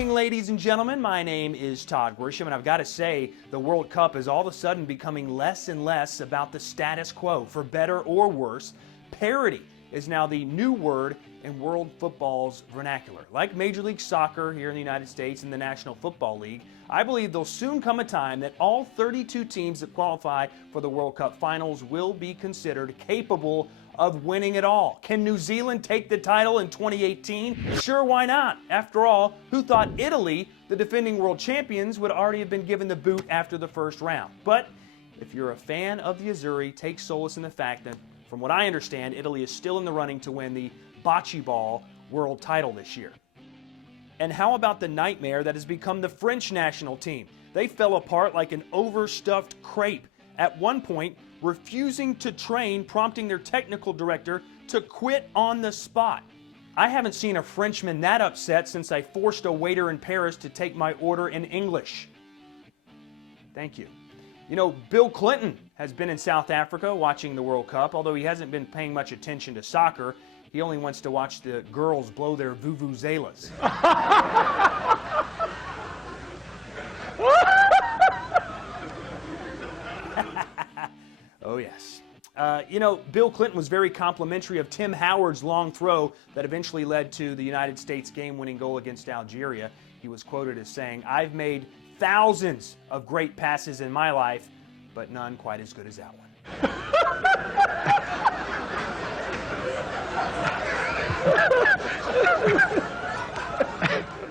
evening, ladies and gentlemen. My name is Todd Grisham, and I've got to say, the World Cup is all of a sudden becoming less and less about the status quo. For better or worse, parity is now the new word in world football's vernacular. Like Major League Soccer here in the United States and the National Football League, I believe there'll soon come a time that all 32 teams that qualify for the World Cup finals will be considered capable of winning it all. Can New Zealand take the title in 2018? Sure, why not? After all, who thought Italy, the defending world champions, would already have been given the boot after the first round? But if you're a fan of the Azzurri, take solace in the fact that, from what I understand, Italy is still in the running to win the bocce ball world title this year. And how about the nightmare that has become the French national team? They fell apart like an overstuffed crepe, at one point refusing to train, prompting their technical director to quit on the spot. I haven't seen a Frenchman that upset since I forced a waiter in Paris to take my order in English. Thank you. You know, Bill Clinton has been in South Africa watching the World Cup, although he hasn't been paying much attention to soccer. He only wants to watch the girls blow their vuvuzelas. Oh, yes. Bill Clinton was very complimentary of Tim Howard's long throw that eventually led to the United States game-winning goal against Algeria. He was quoted as saying, "I've made thousands of great passes in my life, but none quite as good as that one."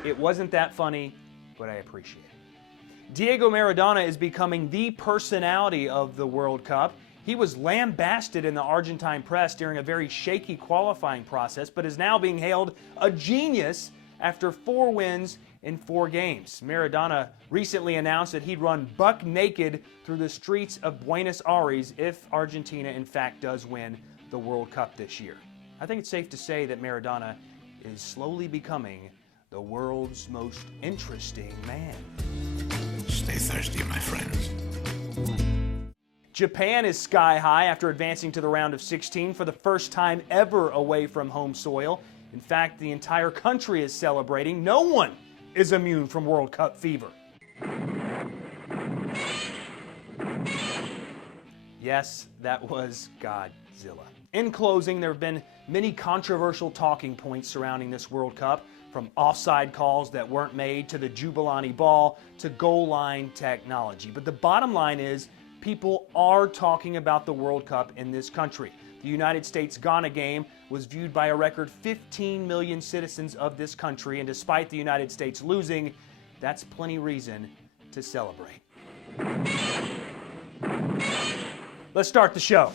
It wasn't that funny, but I appreciate it. Diego Maradona is becoming the personality of the World Cup. He was lambasted in the Argentine press during a very shaky qualifying process, but is now being hailed a genius after 4 wins in 4 games. Maradona recently announced that he'd run buck naked through the streets of Buenos Aires if Argentina in fact does win the World Cup this year. I think it's safe to say that Maradona is slowly becoming the world's most interesting man. Stay thirsty, my friends. Japan is sky high after advancing to the round of 16 for the first time ever away from home soil. In fact, the entire country is celebrating. No one is immune from World Cup fever. Yes, that was Godzilla. In closing, there have been many controversial talking points surrounding this World Cup, from offside calls that weren't made to the Jubilani ball to goal line technology. But the bottom line is, people are talking about the World Cup in this country. The United States-Ghana game was viewed by a record 15 million citizens of this country, and despite the United States losing, that's plenty reason to celebrate. Let's start the show.